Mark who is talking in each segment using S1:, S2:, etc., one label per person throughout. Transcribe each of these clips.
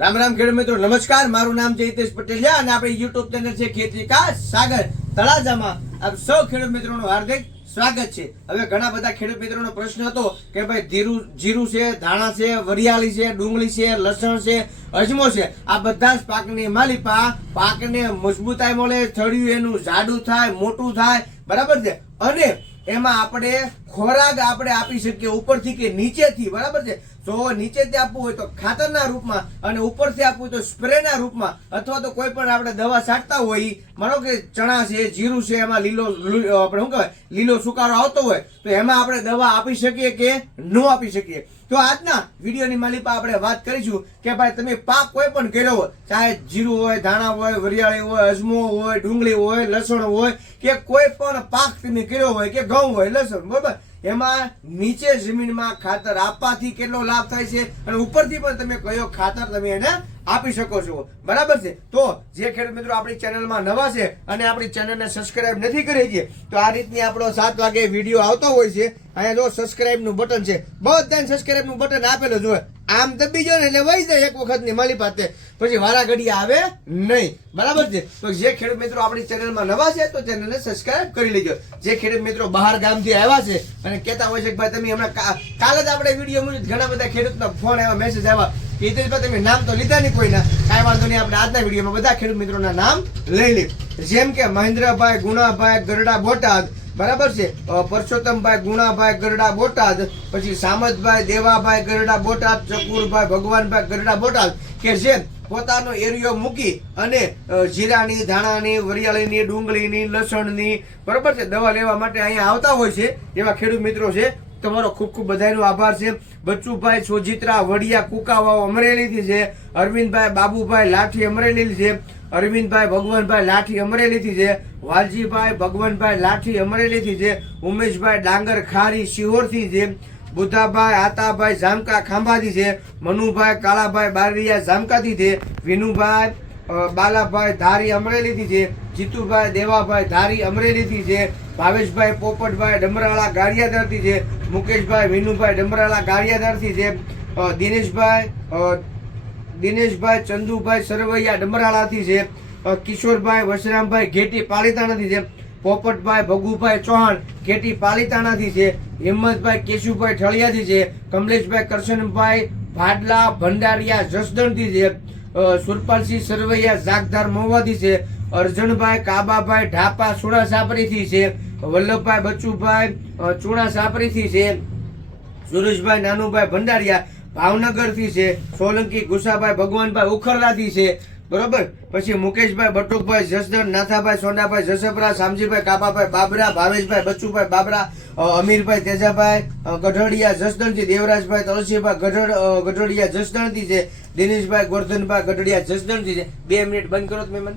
S1: રામ રામ ખેડૂત મિત્રો, નમસ્કાર. મારું નામ છે હિતેશ પટેલ છે અને આપણે યુટ્યુબ ચેનલ છે ખેતી કા સાગર તળાજામાં આપ સૌ ખેડૂત મિત્રોનું હાર્દિક સ્વાગત છે. હવે ઘણા બધા ખેડૂત મિત્રોનો પ્રશ્ન હતો કે ભાઈ, ધીરું જીરું છે, ધાણા છે, વરિયાળી છે, ડુંગળી છે, લસણ છે, અજમો છે. આ બધા જ પાકની માલિપા પાકને મજબૂતાઈ મળે, થળિયું એનું જાડું થાય, મોટું થાય, બરાબર છે? અને એમાં આપણે ખોરાક આપણે આપી શકીએ ઉપરથી કે નીચેથી, બરાબર છે? જો નીચેથી આપવું હોય તો ખાતરના રૂપમાં અને ઉપરથી આપવું હોય તો સ્પ્રેના રૂપમાં અથવા તો કોઈ પણ આપણે દવા છાંટતા હોય, માનો કે ચણા છે, જીરું છે, એમાં લીલો આપણે શું કહેવાય? લીલો સુકારો આવતો હોય, તો એમાં આપણે દવા આપી શકીએ કે ન આપી શકીએ? તો આજના વિડીયોની માલિપા આપણે વાત કરીશું કે ભાઈ તમે પાક કોઈ પણ કર્યો હોય, ચાહે જીરું હોય, ધાણા હોય, વરિયાળી હોય, અજમો હોય, ડુંગળી હોય, લસણ હોય, કે કોઈ પણ પાક તમે કર્યો હોય, કે ઘઉં હોય, લસણ, બરોબર? એમાં નીચે જમીનમાં ખાતર આપવાથી કેટલો લાભ થાય છે? અને ઉપરથી પણ તમે કયો ખાતર તમે એને આપી શકો છો. બરાબર છે? તો જે ખેડૂત મિત્રો આપણી ચેનલમાં નવા છે અને આપણી ચેનલને સબસ્ક્રાઇબ નથી કરી છે તો આ રીતની આપણો સાત વાગે વીડિયો આવતો હોય છે. અહીંયા જો સબસ્ક્રાઇબનું બટન છે. બધાને સબસ્ક્રાઇબનું બટન આપેલું હોય. આમ દબી જાય ને એટલે વહી જાય એક વખતની માલી પાસે પછી વારા ઘડી આવે નહીં. બરાબર છે? તો જે ખેડૂત મિત્રો આપણી ચેનલમાં નવા છે, તો ચેનલને સબસ્ક્રાઇબ કરી લેજો. જે ખેડૂત મિત્રો બહાર ગામથી આવ્યા છે અને કહેતા હોય છે કે ભાઈ, તમે હમણાં કાલે જ આપણે વીડિયો મુજબ ઘણા બધા ખેડૂતના ફોન આવ્યા મેસેજ આવ્યા. હિતેશભાઈ તમે નામ તો લીધા નહીં કોઈના. કાંઈ વાંધો નહીં, આપણે આજના વિડીયોમાં બધા ખેડૂત મિત્રોના નામ લઈ લઈએ. જેમ કે મહેન્દ્રભાઈ ગુણાભાઈ ગરડા બોટાદ, બરાબર છે? પરસોત્તમભાઈ ગુણાભાઈ ગરડા બોટાદ, પછી સામતભાઈ દેવાભાઈ ગરડા બોટાદ, ચકુરભાઈ ભગવાનભાઈ ગરડા બોટાદ, કે જે પોતાનો એરિયો મૂકી અને જીરાની, ધાણાની, વરિયાળીની, ડુંગળીની, લસણની, બરાબર છે? દવા લેવા માટે અહીંયા આવતા હોય છે, એવા ખેડૂત મિત્રો છે તમારો ખૂબ ખૂબ બધાનો આભાર છે. બચ્ચુભાઈ સોજિત્રા, વડિયા કુકાવાઓ અમરેલીથી છે. અરવિંદભાઈ બાબુભાઈ લાઠી અમરેલી છે. અરવિંદભાઈ ભગવાનભાઈ લાઠી અમરેલીથી છે. વાલજીભાઈ ભગવાનભાઈ લાઠી અમરેલીથી છે. ઉમેશભાઈ ડાંગર ખારી શિહોરથી છે. બુધાભાઈ આતાભાઈ ઝામકા ખાંભાથી છે. મનુભાઈ કાળાભાઈ બારડિયા ઝામકાથી છે. વિનુભાઈ બાલાભાઈ ધારી અમરેલીથી છે. જીતુભાઈ દેવાભાઈ ધારી અમરેલીથી છે. ભાવેશભાઈ પોપટભાઈ ડમરાળા ગારિયાદરથી છે. મુકેશભાઈ, વિનુભાઈ, ડમરાળા ગારિયાધારથી છે દિનેશભાઈ દિનેશભાઈ, ચંદુભાઈ સરવૈયા ડમરાળાથી છે કિશોરભાઈ, વશરામભાઈ, ઘેટી પાલિતાણાથી છે પોપટભાઈ, ભગુભાઈ ચૌહાણ, ઘેટી પાલિતાણાથી છે હિંમતભાઈ, કેશુભાઈ ઠળિયાથી છે કમલેશભાઈ કરશનભાઈ, ભાડલા, ભંડારિયા, જસદણથી છે સુરપાલસિંહ સરવૈયા જાગધાર મહુવાથી છે અર્જણભાઈ કાબાભાઈ, ઢાપા સુણા સાપરીથી છે વલ્લભભાઈ બચ્ચુભાઈ ચૂણા સાપરીથી છે, સુરેશભાઈ, નાનુભાઈ ભંડારિયા, ભાવનગરથી છે, સોલંકી, ગુસાભાઈ, ભગવાનભાઈ ઉખરલાથી છે, બરોબર? પછી મુકેશભાઈ, બટુકભાઈ, જસદણ, નાથાભાઈ સોનાભાઈ જસપરા શામજીભાઈ, કાપાભાઈ, બાબરા, ભાવેશભાઈ બચ્ચુભાઈ બાબરા અમીરભાઈ, તેજાભાઈ ગઢડિયા, જસદણથી દેવરાજભાઈ તળસીભાઈ ગઢડ ગઢડિયા, જસદણથી છે, દિનેશભાઈ, ગોરધનભાઈ, ગઢડિયા, જસદણથી છે. બે મિનિટ બંધ કરો તમે મને.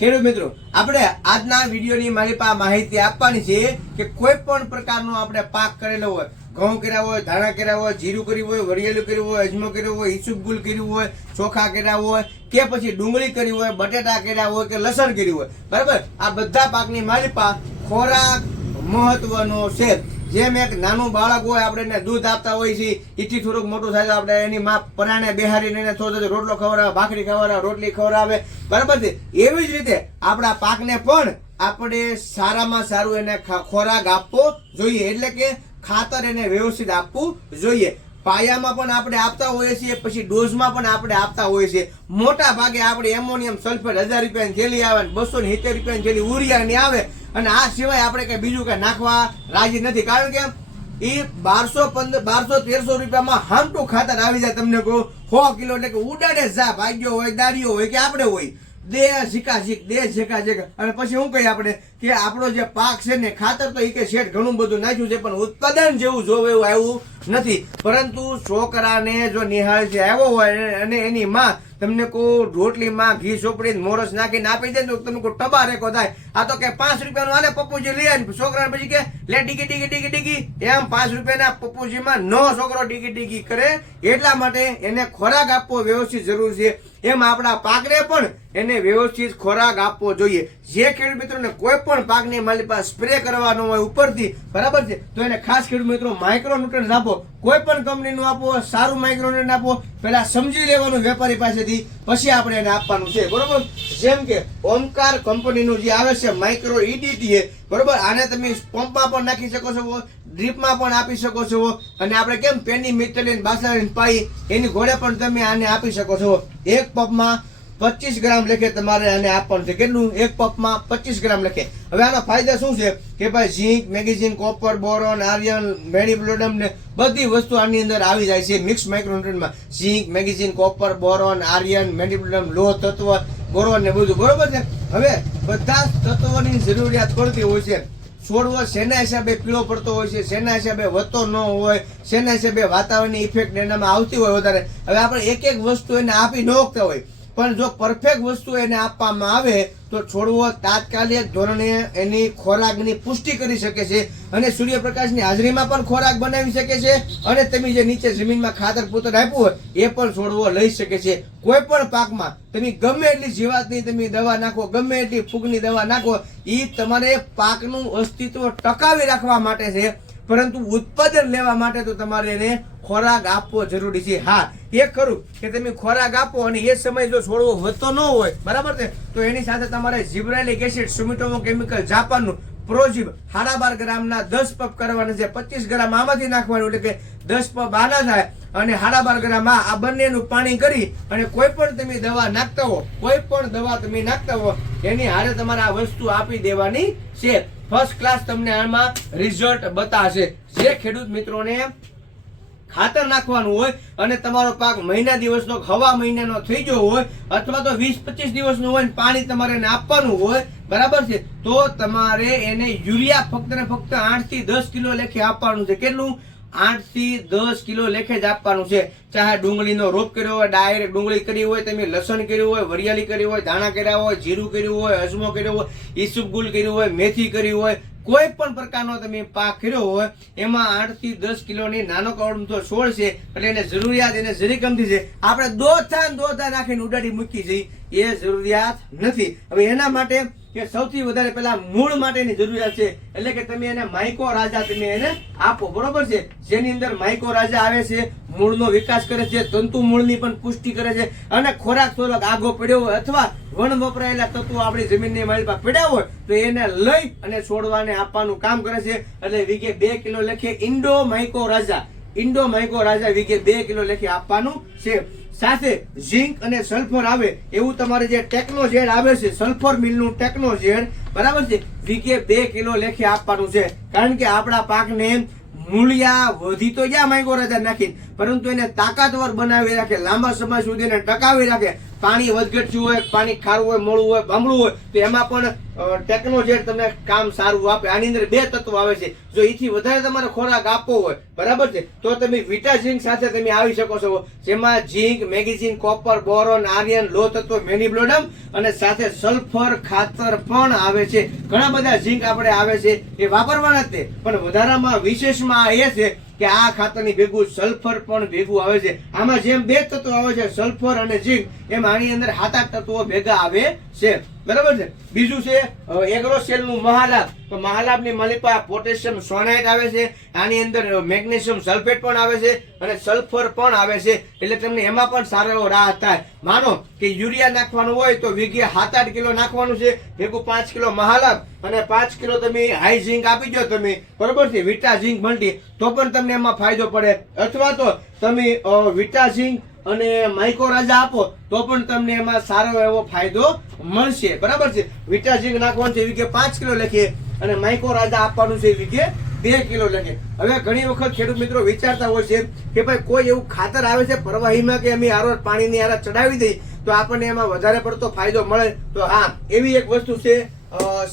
S1: ખેડૂત મિત્રો, આપણે આજના વિડીયોની મારી પાસે માહિતી આપવાની છે કે કોઈ પણ પ્રકારનો આપણે પાક કરેલો હોય, ઘઉં કર્યા હોય, ધાણા કર્યા હોય, જીરું કર્યું હોય, વરિયેલું કર્યું હોય, અજમો કર્યો હોય ઈસુબગુલ કર્યું હોય, ચોખા કર્યા હોય, કે પછી ડુંગળી કરી હોય, બટેટા કર્યા હોય, કે લસણ કર્યું હોય, બરાબર? આ બધા પાકની મારી પાસે ખોરાક મહત્વનો છે. જેમ એક નાનું બાળક હોય, આપણે એને દૂધ આપતા હોય છે એથી થોડુંક મોટું થાય તો આપણે એની માં પરાણે બેહારીને એને થોડો રોટલો ખવડાવે, ભાખરી ખવડાવે, રોટલી ખવડાવે. બરાબર છે? એવી જ રીતે આપણા પાકને પણ આપણે સારામાં સારું એને ખોરાક આપવો જોઈએ. એટલે કે ખાતર એને વ્યવસ્થિત આપવું જોઈએ. પાયામાં પણ આપણે આપતા હોઈએ છીએ, પછી ડોઝમાં પણ આપણે આપતા હોઈએ છીએ. મોટા ભાગે આપણે એમોનિયમ સલ્ફેટ હજાર રૂપિયાની થેલી આવે બસો ને સિત્તેર રૂપિયાની થેલી ઉરિયાની આવે અને આ સિવાય આપણે કઈ બીજું કઈ નાખવા રાજી નથી. કારણ કે એ બારસો પંદર બારસો તેરસો રૂપિયામાં હામટું ખાતર આવી જાય તમને કહું. સો કિલો એટલે કે ઉડાડે જા ભાગ્યો હોય દાડીઓ હોય કે આપણે હોય. દે શીખા શીખ દે શીખા શીખ અને પછી શું કહીએ આપણે કે આપણો જે પાક છે ને, ખાતર તો એ કે શેઠ ઘણું બધું નાખ્યું છે, પણ ઉત્પાદન જેવું જોવે એવું આવ્યું નથી. પરંતુ છોકરાને જો નિહાળ જે આવ્યો હોય અને એની માં તમને કોઈ રોટલીમાં ઘી સોપડી મોરસ નાખીને આપી દે ને તો તમને કોઈ ટબા રેકો થાય. આ તો કે પાંચ રૂપિયાનું આલે પપ્પુજી આવે છોકરા પછી કે, લે ડીગી ડીગી ડીગી ડીગી. એમ પાંચ રૂપિયાના પપ્પુજીમાં નો છોકરો ડીગી ડીગી કરે. એટલા માટે એને ખોરાક આપવો વ્યવસ્થિત જરૂર છે. એમ આપણા પાકને પણ એને વ્યવસ્થિત ખોરાક આપવો જોઈએ. જે ખેડૂત મિત્રોને કોઈ પણ પાકની માલી પાસે સ્પ્રે કરવાનો હોય ઉપરથી, બરાબર છે? તો એને ખાસ ખેડૂત મિત્રો માઇક્રો ન્યુટ્રન્સ આપો. કોઈ પણ કંપનીનું આપો, સારું માઇક્રો ન્યુટ્રન આપો. પહેલા સમજી લેવાનું વેપારી પાસેથી, પછી આપણે એને આપવાનું છે. બરોબર? જેમ કે ઓમકાર કંપનીનું જે આવે છે માઇક્રો ઈડીટી બરોબર? આને તમે પંપમાં પણ નાખી શકો છો ડ્રીપમાં પણ આપી શકો છો. અને આપણે કેમ પેની મિત્તલીન બાસલીન, પાઈ, એની ઘોડે પણ તમે આને આપી શકો છો. એક પંપમાં પચીસ ગ્રામ લેખે તમારે આને આપવાનું છે. કેટલું? એક પપમાં પચીસ ગ્રામ લખે. હવે આના ફાયદા શું છે? કે ભાઈ zinc, magnesium, copper, boron, iron molybdenum ને બધી વસ્તુ આની અંદર આવી જાય છે mix માઇક્રોન્યુટ્રન્ટમાં zinc, magnesium, copper, boron, iron molybdenum લોહ તત્વ, બોરોન ને બધું. બરોબર છે? હવે બધા તત્વોની જરૂરિયાત પડતી હોય છે. છોડવો શેના હિસાબે પીળો પડતો હોય છે? શેના હિસાબે વધતો ન હોય? શેના હિસાબે વાતાવરણની ઇફેક્ટ એનામાં આવતી હોય વધારે? હવે આપણે એક એક વસ્તુ એને આપી ન હોય. પણ જો પરફેક્ટ વસ્તુ એને આપવામાં આવે, તો છોડવો તાત્કાલિક ધોરણે એની ખોરાકની પુષ્ટિ કરી શકે છે અને સૂર્યપ્રકાશની હાજરીમાં પણ ખોરાક બનાવી શકે છે અને તમે જે નીચે જમીનમાં ખાતર પૂતર આપ્યું હોય, એ પણ છોડવો લઈ શકે છે. કોઈ પણ પાકમાં તમે ગમે એટલી જીવાતની તમે દવા નાખો, ગમે એટલી ફૂગની દવા નાખો એ તમારે પાકનું અસ્તિત્વ ટકાવી રાખવા માટે છે. પરંતુ ઉત્પાદન લેવા માટે તો તમારે એને ખોરાક આપવો જરૂરી છે. હા એ ખરું કે તમે ખોરાક આપો અને એ સમય જો છોડવો વધતો ન હોય, બરાબર છે? તો એની સાથે તમારે જીબ્રેલિક એસિડ, સુમિટોમો કેમિકલ, જાપાનનું પ્રોજીબ, સાડા બાર ગ્રામના દસ પપ કરવાના છે. પચીસ ગ્રામ આમાંથી નાખવાનું એટલે કે દસ પપ આના થાય અને સાડા બાર ગ્રામ આ બંનેનું પાણી કરી અને કોઈ પણ તમે દવા નાખતા હો, કોઈ પણ દવા તમે નાખતા હો, એની હારે તમારે આ વસ્તુ આપી દેવાની છે. ફર્સ્ટ ક્લાસ તમને આમાં રિઝલ્ટ બતાવશે જે ખેડૂત મિત્રોને ખાતર નાખવાનું હોય અને તમારો પાક મહિના દિવસનો, હવા મહિનાનો થઈ ગયો હોય અથવા તો વીસ પચીસ દિવસનું હોય પાણી તમારે એને આપવાનું હોય, બરાબર છે? તો તમારે એને યુરિયા ફક્ત ને ફક્ત આઠથી દસ કિલો લેખે આપવાનું છે. કેટલું? આઠથી દસ કિલો લેખે જ આપવાનું છે. ચાહે ડુંગળીનો રોપ કર્યો હોય, ડાયરેક્ટ ડુંગળી કરી હોય, તમે લસણ કર્યું હોય, વરિયાળી કરી હોય દાણા કર્યા હોય, જીરું કર્યું હોય, અજમો કર્યો હોય ઈસુબગુલ કર્યું હોય, મેથી કરી હોય, કોઈ પણ પ્રકારનો તમે પાક કર્યો હોય, એમાં આઠથી દસ કિલોની નાનો કવડો છોડ છે, એટલે એને જરૂરિયાત એને જરી ગમતી છે. આપણે દોથા ને દોથા નાખીને ઉડાડી મૂકી જઈએ એ જરૂરિયાત નથી. હવે એના માટે કે સૌથી વધારે પેલા મૂળ માટેની જરૂરિયાત છે. એટલે કે તમે એને માઇકો રાજા તમે એને આપો, બરોબર છે? જેની અંદર માઇકો રાજા આવે છે, મૂળનો વિકાસ કરે છે, તંતુ મૂળની પણ પુષ્ટિ કરે છે. અને ખોરાક થોડોક આગો પડ્યો હોય અથવા વણ વપરાયેલા તત્વો આપણી જમીનની પાસે પડ્યા હોય, તો એને લઈ અને છોડવાને આપવાનું કામ કરે છે. એટલે વીઘે બે કિલો લેખે ઇન્ડો માઇકો રાજા. ઇન્ડો માઇકો રાજા વીઘે બે કિલો લખી આપવાનું છે. સાથે ઝિંક અને સલ્ફર આવે એવું તમારે જે ટેકનો ઝેડ આવે છે, સલ્ફર મિલનું ટેકનો ઝેડ બરાબર છે? વીકે બે કિલો લેખે આપવાનું છે. કારણ કે આપણા પાકને મૂળિયા વધી તો ગયા માઇકો રાજા નાખી પરંતુ એને તાકાતવર બનાવી રાખે, લાંબા સમય સુધી એને ટકાવી રાખે. પાણી વધઘટ થયું હોય, પાણી ખારું હોય મોળું હોય, બામણું હોય, તો એમાં પણ ટેકનોલોજી તમને કામ સારું આપે. આની અંદર બે તત્વો આવે છે. જો એથી વધારે તમારે ખોરાક આપવો હોય, બરાબર છે, તો તમે વિટા સાથે તમે આવી શકો છો. જેમાં zinc magnesium copper boron iron લો તત્વ મેનિબ્લોડમ અને સાથે સલ્ફર ખાતર પણ આવે છે. ઘણા બધા ઝીંક આપણે આવે છે, એ વાપરવાના જ તે પણ વધારામાં વિશેષમાં એ છે કે આ ખાતરની ભેગું સલ્ફર પણ ભેગું આવે છે. આમાં જેમ બે તત્વો આવે છે સલ્ફર અને ઝીંક એમ આની અંદર હાથ તત્વો ભેગા આવે છે. બરાબર છે? બીજું છે એગ્રોસેલનું મહાલાભ. તો મહાલાભની મલિપા પોટેશિયમ સોનાઇટ આવે છે, આની અંદર મેગ્નેશિયમ સલ્ફેટ પણ આવે છે અને સલ્ફર પણ આવે છે. એટલે તમને એમાં પણ સારો એવો રાહત થાય. માનો કે યુરિયા નાખવાનું હોય તો વીઘે સાત આઠ કિલો નાખવાનું છે, ભેગું પાંચ કિલો મહાલાભ અને પાંચ કિલો તમે હાઈ ઝીંક આપી દો તમે. બરોબર છે? વિટા ઝીંક મલ્ટી તો પણ તમને એમાં ફાયદો પડે. અથવા તો તમે વિટા ઝીંક અને માઇકો રાજા આપો, તો પણ તમને એમાં સારો એવો ફાયદો મળશે. બરાબર છે? વિટા ઝીંક નાખવાનું છે વીઘે પાંચ કિલો લખીએ અને માઇકો રાજા આપવાનું છે વીઘે બે કિલો લખે હવે ઘણી વખત ખેડૂત મિત્રો વિચારતા હોય છે કે ભાઈ કોઈ એવું ખાતર આવે છે, પ્રવાહીમાં કે અમે આરો પાણીની આરા ચડાવી દઈ, તો આપણને એમાં વધારે પડતો ફાયદો મળે? તો હા, એવી એક વસ્તુ છે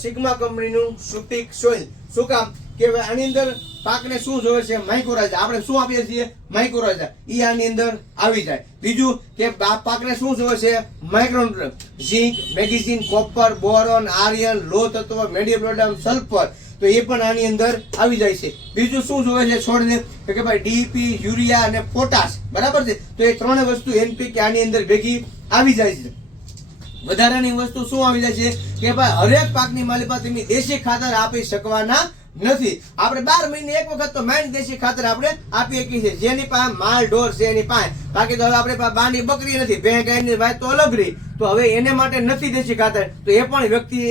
S1: સિગ્મા કંપનીનું સુપિક સોઇલ. શું કામ? કે આની અંદર પાકને શું જોવે છે? માઇક્રોરાઇઝા આપણે શું આપીએ છીએ? માઇક્રોરાઇઝા ઈ આની અંદર આવી જાય. બીજું કે પાકને શું જોવે છે? Micronutrient zinc magnesium copper, boron iron લો તત્વ મેડિયમ સલ્ફર. તો એ પણ આની અંદર આવી જાય છે. બીજું શું જોવે છે છોડને? તો કે ભાઈ ડીપી યુરિયા અને પોટાશ. બરાબર છે? તો એ ત્રણ વસ્તુ એનપીકે આની અંદર ભેગી આવી જાય છે. વધારાની વસ્તુ શું આવી જાય છે? કે ભાઈ હરેક પાકની માલિકા તમે દેશી ખાતર આપી શકવાના નથી. આપણે બાર મહિને એક વખત તો મેન દેશી ખાતર આપણે આપી શકીએ છીએ. જેની પાસે માલ, ઢોર છે એની પાસે. બાકી તો હવે આપણે બાંડી બકરી નથી. બે ગાયની વાત તો અલગ રહી. તો હવે એને માટે નથી દેશી ખાતર. તો એ પણ વ્યક્તિ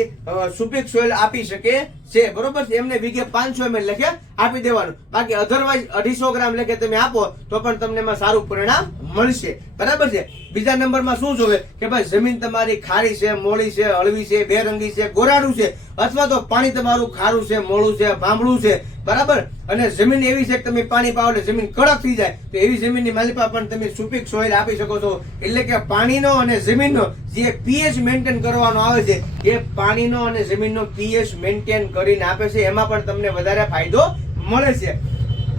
S1: સુપીક સોઇલ આપી શકે છે, બરોબર છે? એમને વીઘે પાંચસો એમએલ લખે આપી દેવાનું. બાકી અધરવાઇઝ અઢીસો ગ્રામ લખે તમે આપો, તો પણ તમને એમાં સારું પરિણામ મળશે. બરાબર છે? બીજા નંબરમાં શું જોવે? કે ભાઈ, જમીન તમારી ખારી છે મોળી છે, હળવી છે, બેરંગી છે, ગોરાડું છે. અથવા તો પાણી તમારું ખારું છે મોળું છે, ભાંભળું છે. બરાબર? અને જમીન એવી છે કે તમે પાણી પાવો એટલે જમીન કડક થઈ જાય. તો એવી જમીનની માલિકા પણ તમે સુપીક સોઈલ આપી શકો છો. એટલે કે પાણીનો અને જમીનનો જે પીએચ મેન્ટેન કરવાનો આવે છે, એ પાણીનો અને જમીનનો પીએચ મેન્ટેન કરીને આપે છે. એમાં પણ તમને વધારે ફાયદો મળે છે.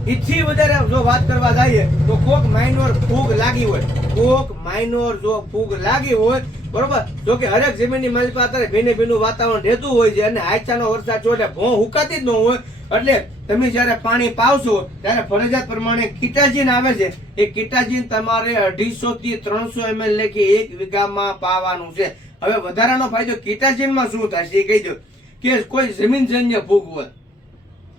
S1: ઈથી વધારે જો વાત કરવા જઈએ, તો કોક માઇનોર ફૂગ લાગી હોય. કોક માઇનોર જો ફૂગ લાગી હોય, બરોબર? જો કે હરેક જમીનની માલિક અત્યારે ભીને ભીનું વાતાવરણ રહેતું હોય છે અને આયચાનો વરસાદ જો એટલે ભોં હુકાતી જ ન હોય એટલે તમે જ્યારે પાણી પાવશો, ત્યારે ફરજિયાત પ્રમાણે કીટાજીન આવે છે. એ કીટાજીન તમારે અઢીસો થી ત્રણસો એમએલ લેખે એક વીઘામાં પાવાનું છે. હવે વધારાનો ફાયદો કીટાજીનમાં શું થશે એ કહી દો. કે કોઈ જમીનજન્ય ફૂગ હોય,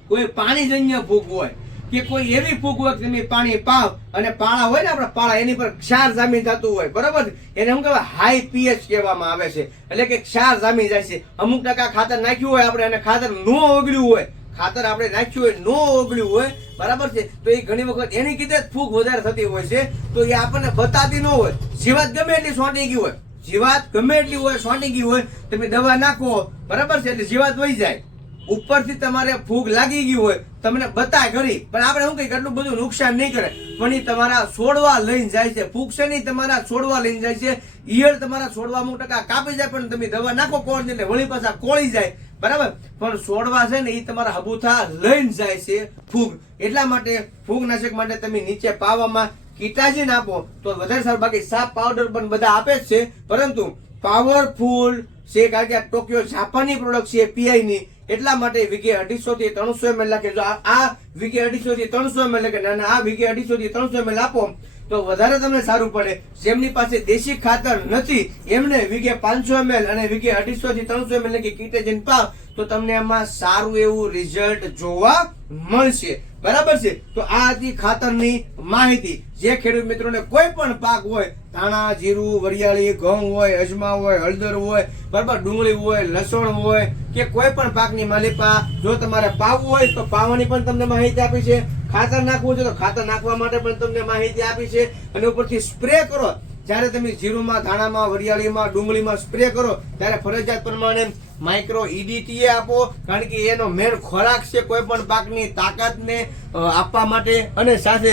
S1: કોઈ પાણીજન્ય ફૂગ હોય, કે કોઈ એવી ફૂગ હોય તમે પાણી પાવ અને પાળા હોય ને આપણા પાળા, એની પર ક્ષાર જામી થતું હોય, બરોબર એને શું કહેવાય હાઈ પીએચ કહેવામાં આવે છે. એટલે કે ક્ષાર જામી જાય છે. અમુક ટકા ખાતર નાખ્યું હોય આપણે અને ખાતર નો ઓગળ્યું હોય ખાતર આપણે નાખ્યું હોય, નો ઓગળ્યું હોય, બરાબર છે? તો એ ઘણી વખત એની કીધે ફૂગ વધારે થતી હોય છે. તો એ આપણને બતાતી ન હોય. જીવાત ગમે એટલી સોંટી ગઈ હોય. જીવાત ગમે એટલી હોય, સોંટી ગઈ હોય, તમે દવા નાખો, બરાબર છે? એટલે જીવાત વહી જાય. ઉપરથી તમારે ફૂગ લાગી ગઈ હોય, તમને બતાય ખરી. પણ આપણે શું કહીએ કે એટલું બધું નુકસાન નહીં કરે. પણ એ તમારા છોડવા લઈને જાય છે. ફૂગ છે નહીં તમારા છોડવા લઈને જાય છે. ઈયળ તમારા છોડવા અમુક ટકા કાપી જાય, પણ તમે દવા નાખો કોણ એટલે વળી પાછા કોળી જાય. બરાબર? પણ છોડવા છે ને એ તમારા હબુથા લઈને જાય છે ફૂગ. એટલા માટે ફૂગનાશક માટે તમે નીચે પાવામાં કીટાજીન આપો, તો વધારે સારું. બાકી સાપ પાવડર પણ બધા આપે જ છે. પરંતુ પાવરફુલ છે કારણ કે આ ટોક્યો જાપાની પ્રોડક્ટ છે, પીઆઈ ની. એટલા માટે વીઘે અઢીસો થી ત્રણસો એમએલ લાગે. જો આ- આ વીઘે અઢીસો થી ત્રણસો એમએલ લાગે નાના આ વીઘે અઢીસો થી ત્રણસો એમએલ આપો તો વધારે તમને સારું પડે. જેમની પાસે દેશી ખાતર નથી, એમને વીઘે પાંચસો એમએલ અને વીઘે અઢીસો થી ત્રણસો એમએલ કે કીટેજન પાવ, તો તમને એમાં સારું એવું રિઝલ્ટ જોવા મળશે. બરાબર છે? તો આ હતી ખાતરની માહિતી. જે ખેડૂત મિત્રોને કોઈ પણ પાક હોય, ધાણા, જીરું, વરિયાળી, ઘઉં હોય, અજમા હોય, હળદર હોય, બરાબર, ડુંગળી હોય, લસણ હોય, કે કોઈ પણ પાકની માલિકા જો તમારે પાવવું હોય તો પાવાની પણ તમને માહિતી આપી છે. ખાતર નાખવું છે તો ખાતર નાખવા માટે પણ તમને માહિતી આપી છે. અને ઉપરથી સ્પ્રે કરો. જ્યારે તમે જીરુમાં, ધાણામાં, વરિયાળીમાં, ડુંગળીમાં સ્પ્રે કરો, ત્યારે ફરજિયાત પ્રમાણે માઇક્રો ઈડીટીએ આપો. કારણ કે એનો મેન ખોરાક છે કોઈ પણ પાકની તાકાતને આપવા માટે. અને સાથે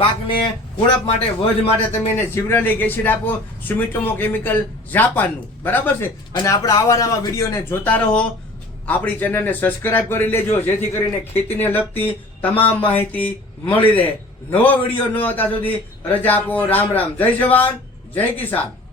S1: પાકને ઉણપ માટે, વજ માટે તમે એને જીવરાલિક એસિડ આપો. સુમિટોમો કેમિકલ જાપાનનું બરાબર છે? અને આપણે આવા નવા વિડીયોને જોતા રહો. આપણી ચેનલને સબસ્ક્રાઇબ કરી લેજો, જેથી કરીને ખેતીને લગતી તમામ માહિતી મળી રહે. નવો વીડિયો ન હતા સુધી રજા આપો. રામ રામ. જય જવાન. જય કિસાન.